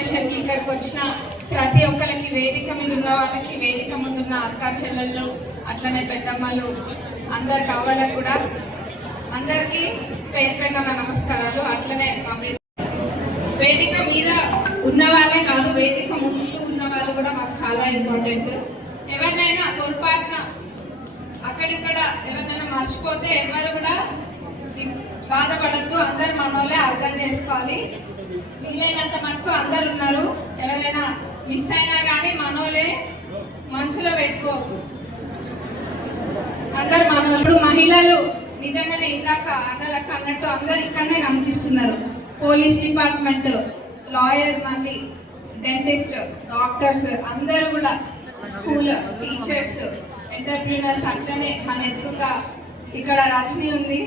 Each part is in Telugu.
సెలబ్రేషన్కి ఇక్కడికి వచ్చిన ప్రతి ఒక్కరికి వేదిక మీద ఉన్న వాళ్ళకి వేదిక ముందు ఉన్న అక్క చెల్లెళ్ళు అట్లనే పెద్దమ్మలు అందరు కావాలని కూడా అందరికీ పేరు పేరున నా నమస్కారాలు. అట్లనే మా వేదిక మీద ఉన్న వాళ్ళే కాదు వేదిక ముందు ఉన్న వాళ్ళు కూడా మాకు చాలా ఇంపార్టెంట్ ఎవరినైనా పొరపాటున అక్కడిక్కడ ఎవరినైనా మర్చిపోతే ఎవరు కూడా బాధపడద్దు. అందరు మనోళ్ళే అర్థం చేసుకోవాలి. వీలైనంత మటుకు అందరు ఉన్నారు. ఎవరైనా మిస్ అయినా కానీ మనోలే మనసులో పెట్టుకోవద్దు. అందరు మనోళ్ళు. ఇప్పుడు మహిళలు నిజంగానే ఇందాక అన్నలకు అన్నట్టు అందరు ఇక్కడనే కనిపిస్తున్నారు. పోలీస్ డిపార్ట్మెంట్ లాయర్ మళ్ళీ డెంటిస్ట్ డాక్టర్స్ అందరూ కూడా స్కూల్ టీచర్స్ ఎంటర్ప్రీనర్స్ అట్లనే మన ఎదురుగా ఇక్కడ రజనీ ఉంది.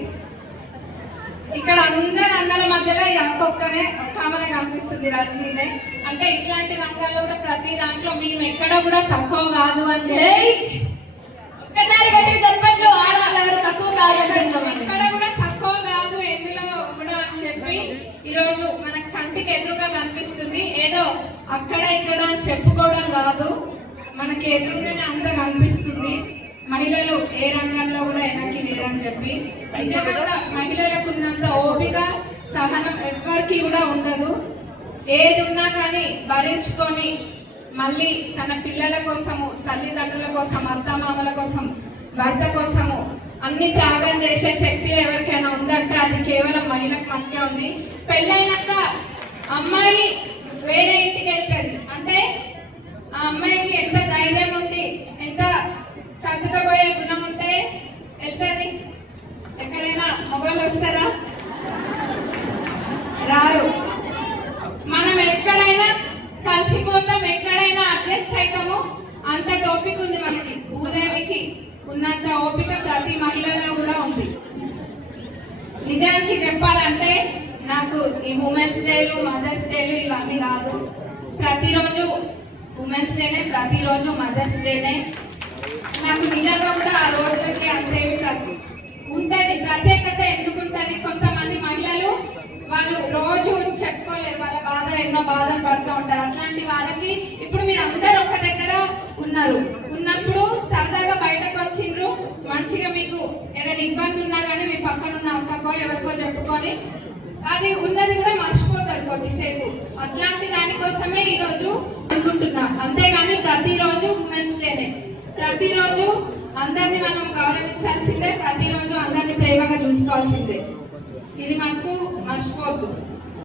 ఇక్కడ అందరు అన్నల మధ్యలో ఈ అక్క ఒక్కనే ఒక్క ఆమెనే కనిపిస్తుంది రజనీనే. అంటే ఇట్లాంటి రంగాల్లో కూడా ప్రతి దాంట్లో మేము ఎక్కడ కూడా తక్కువ కాదు అని చెప్పి ఒక్కసారి గట్టిగా చెప్పట్లు ఆడవాళ్ళు ఎవరు తక్కువ కాదంటున్నామని ఎక్కడ కూడా తక్కువ కాదు ఎందులో కూడా అని చెప్పి ఈరోజు మన కంటికి ఎదురుగా కనిపిస్తుంది. ఏదో అక్కడ ఇక్కడ అని చెప్పుకోవడం కాదు. మనకి ఎదురుగానే అంత కనిపిస్తుంది. మహిళలు ఏ రంగంలో కూడా వెనక్కి లేరని చెప్పి నిజంగా మహిళలకు ఉన్నంత ఓపిక సహనం ఎవరికి కూడా ఉండదు. ఏది ఉన్నా కానీ భరించుకొని మళ్ళీ తన పిల్లల కోసము తల్లిదండ్రుల కోసం అత్తమామల కోసం భర్త కోసము అన్ని త్యాగం చేసే శక్తి ఎవరికైనా ఉందంటే? అది కేవలం మహిళకు మధ్య ఉంది. పెళ్ళైనాక అమ్మాయి వేరే ఇంటికి వెళ్తుంది. అంటే ఆ అమ్మాయికి ఎంత ధైర్యం సర్దుకపోయే గుణం ఉంటే వెళ్తుంది ఎక్కడైనా మొబైల్ వస్తారా? రారు. మనం ఎక్కడైనా కలిసిపోతాం ఎక్కడైనా అడ్జస్ట్ అవుతాము అంత ఓపిక ఉంది మనకి. భూదేవికి ఉన్నంత ఓపిక ప్రతి మహిళలో కూడా ఉంది. నిజానికి చెప్పాలంటే నాకు ఈ ఉమెన్స్ డేలు మదర్స్ డేలు ఇవన్నీ కాదు. ప్రతిరోజు ఉమెన్స్ డేనే ప్రతిరోజు మదర్స్ డేనే నాకు నిజంగా కూడా ఆ రోజులకి అంతేమి ఉంటుంది ఉంటది ప్రత్యేకత ఎందుకు కొంతమంది మహిళలు వాళ్ళు రోజు చెప్పుకోలేరు వాళ్ళ బాధ ఎన్నో బాధలు పడుతూ ఉంటారు. అట్లాంటి వాళ్ళకి ఇప్పుడు మీరు అందరు ఒక దగ్గర ఉన్నారు. ఉన్నప్పుడు సరదాగా బయటకు వచ్చిండ్రు. మంచిగా మీకు ఏదైనా ఇబ్బంది ఉన్నా కానీ మీ పక్కన ఉన్న అక్కకో ఎవరికో చెప్పుకొని అది ఉన్నది కూడా మర్చిపోతారు కొద్దిసేపు. అట్లాంటి దానికోసమే ఈరోజు అనుకుంటున్నా. అంతేగాని ప్రతిరోజు అందరిని మనం గౌరవించాల్సిందే ప్రతిరోజు అందరిని ప్రేమగా చూసుకోవాల్సిందే. ఇది మనకు మర్చిపోద్దు